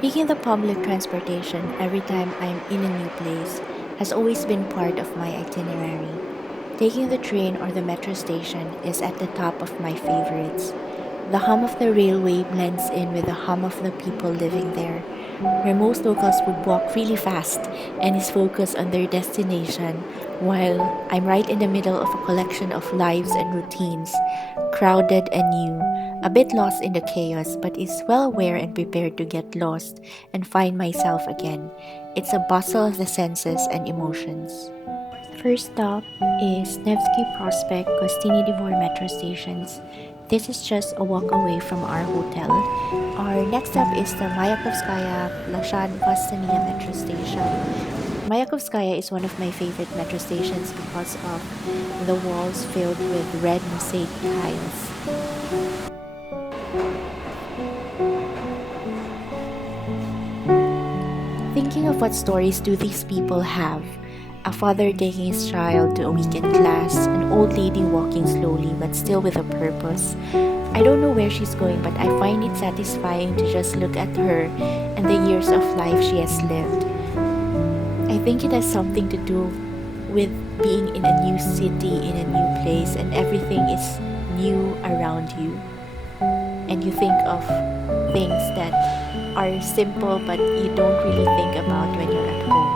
Taking the public transportation every time I'm in a new place has always been part of my itinerary. Taking the train or the metro station is at the top of my favorites. The hum of the railway blends in with the hum of the people living there, where most locals would walk really fast and is focused on their destination, while I'm right in the middle of a collection of lives and routines, crowded and new, a bit lost in the chaos, but is well aware and prepared to get lost and find myself again. It's a bustle of the senses and emotions. First stop is Nevsky Prospect Gostiny Dvor metro stations. This is just a walk away from our hotel. Our next stop is the Mayakovskaya Plashad Vostania metro station. Mayakovskaya is one of my favorite metro stations because of the walls filled with red mosaic tiles. Thinking of what stories do these people have? A father taking his child to a weekend class, an old lady walking slowly but still with a purpose. I don't know where she's going, but I find it satisfying to just look at her and the years of life she has lived. I think it has something to do with being in a new city, in a new place, and everything is new around you. And you think of things that are simple but you don't really think about when you're at home.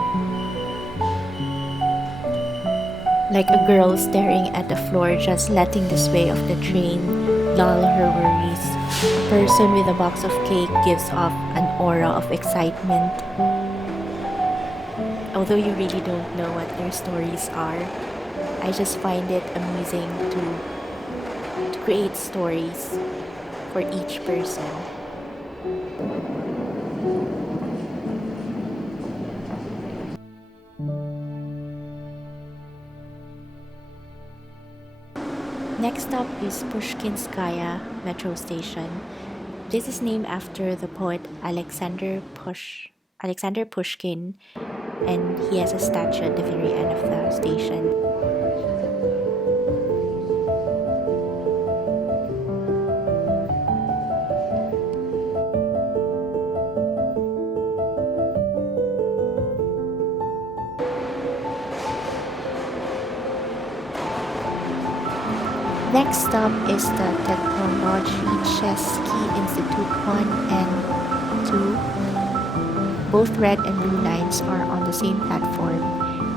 Like a girl staring at the floor, just letting the sway of the train lull her worries. A person with a box of cake gives off an aura of excitement. Although you really don't know what their stories are, I just find it amusing to create stories for each person. Next up is Pushkinskaya metro station. This is named after the poet Alexander Pushkin, and he has a statue at the very end of the station. Next stop is the Technologicheski Institute 1 and 2. Both red and blue lines are on the same platform,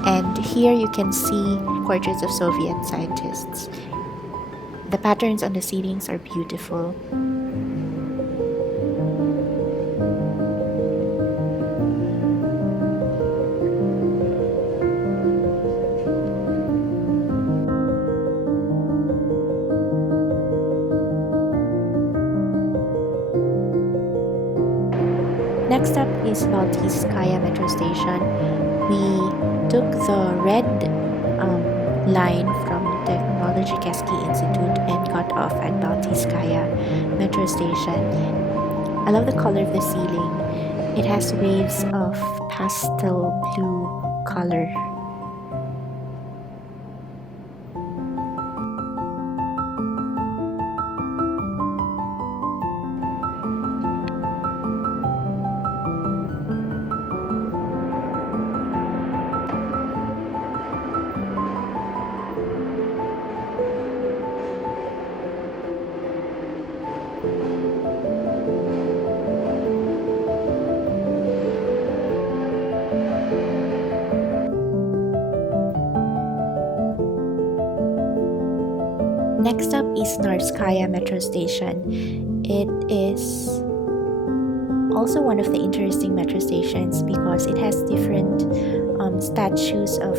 and here you can see portraits of Soviet scientists. The patterns on the ceilings are beautiful. Next up is Baltskaya metro station. We took the red line from Technologicheski Institute and got off at Baltskaya metro station. I love the color of the ceiling. It has waves of pastel blue color. Next up is Narskaya metro station. It is also one of the interesting metro stations because it has different statues of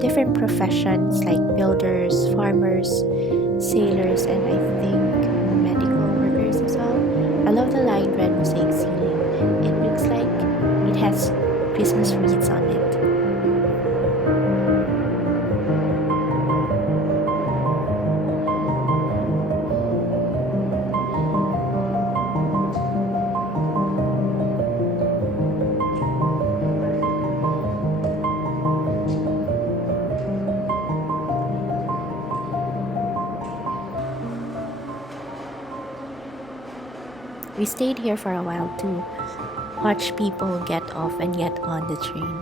different professions like builders, farmers, sailors, and I think medical workers as well. I love the lined red mosaic ceiling. It looks like it has Christmas wreaths on it. We stayed here for a while too. watch people get off and get on the train.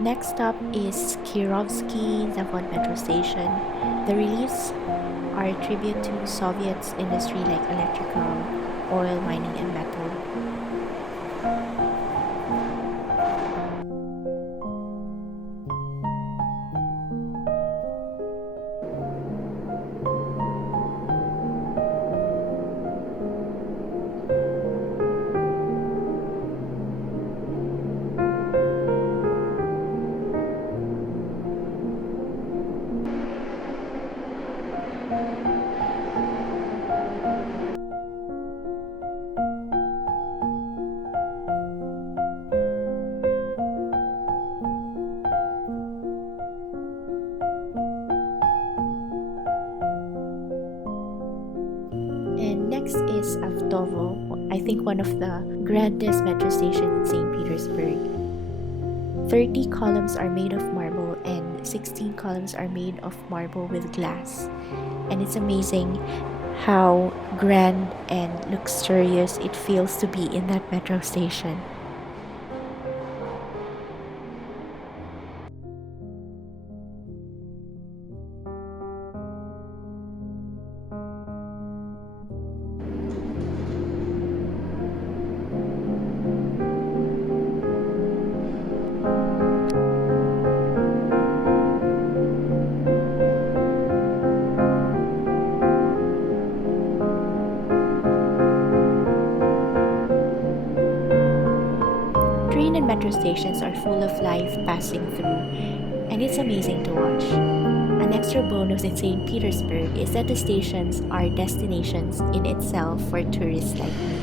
Next stop is Kirovsky Zavod Metro Station. The reliefs are a tribute to Soviet's industry like electrical, oil, mining, and metal. And next is Avtovo, I think one of the grandest metro stations in St. Petersburg. 30 columns are made of marble and 16 columns are made of marble with glass. And it's amazing how grand and luxurious it feels to be in that metro station. Train and metro stations are full of life passing through, and it's amazing to watch. An extra bonus in St. Petersburg is that the stations are destinations in itself for tourists like me.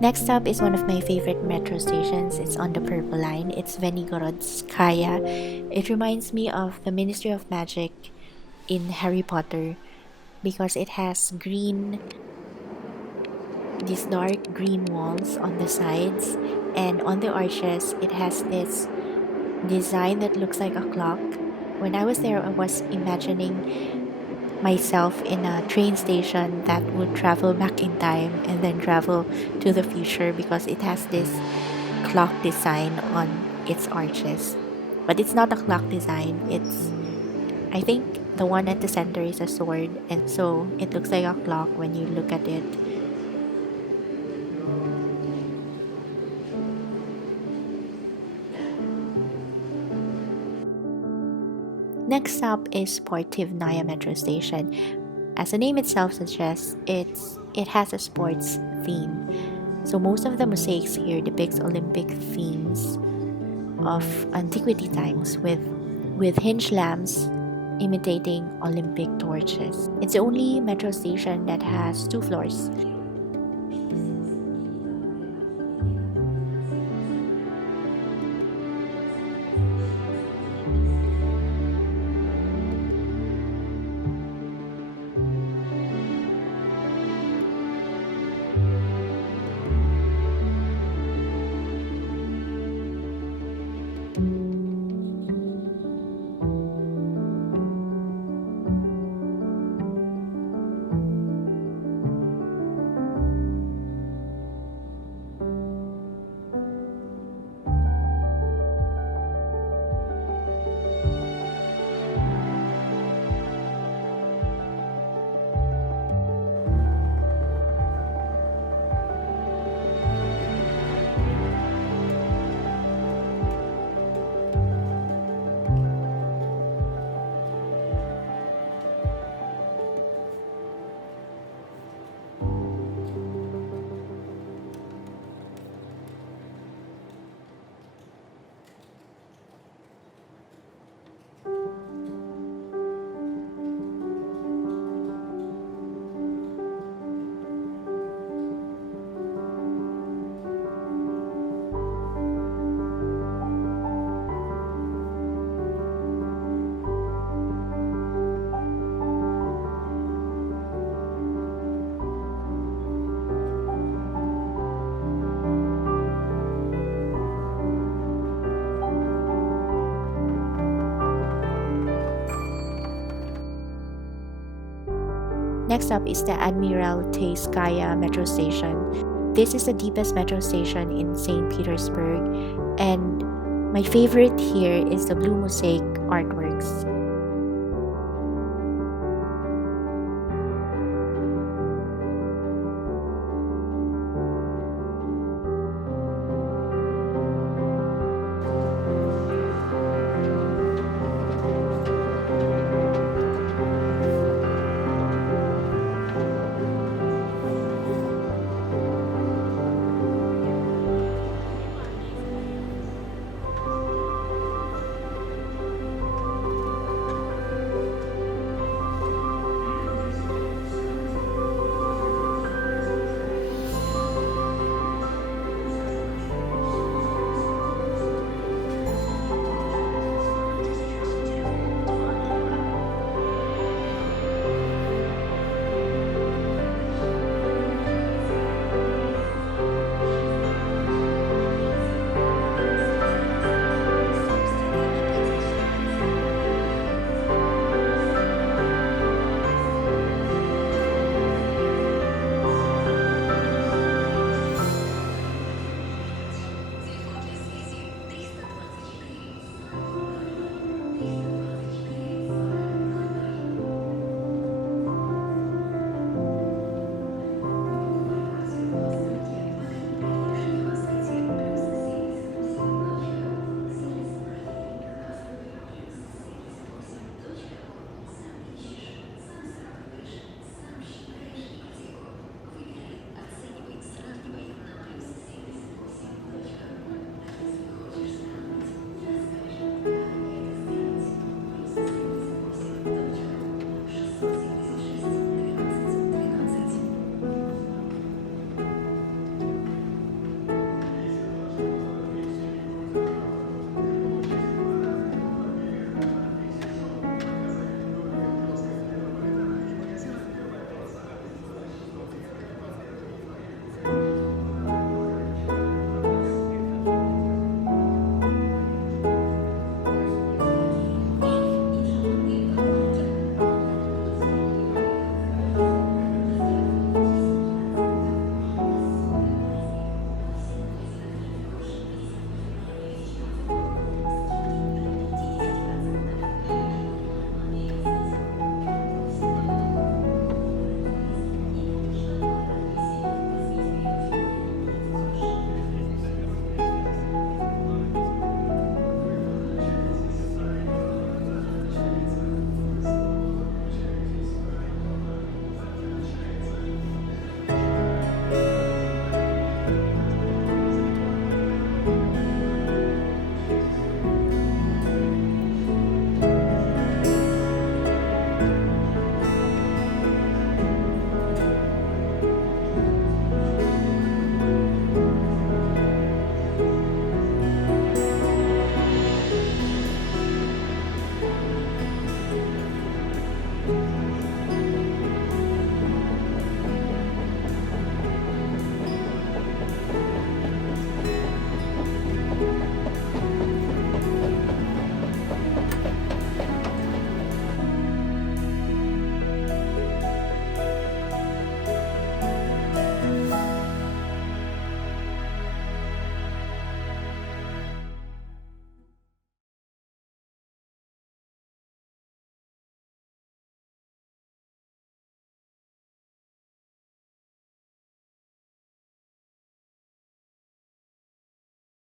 Next up is one of my favorite metro stations. It's on the Purple Line. It's Skya. It reminds me of the Ministry of Magic in Harry Potter because it has these dark green walls on the sides, and on the arches it has this design that looks like a clock. When I was there, I was imagining myself in a train station that would travel back in time and then travel to the future because it has this clock design on its arches. But it's not a clock design, I think the one at the center is a sword, and so it looks like a clock when you look at it. Next up is Sportivnaya Metro Station. As the name itself suggests, it has a sports theme. So most of the mosaics here depicts Olympic themes of antiquity times with hinge lamps imitating Olympic torches. It's the only metro station that has two floors. Next up is the Admiralty skya metro station. This is the deepest metro station in St. Petersburg, and my favorite here is the blue mosaic artworks.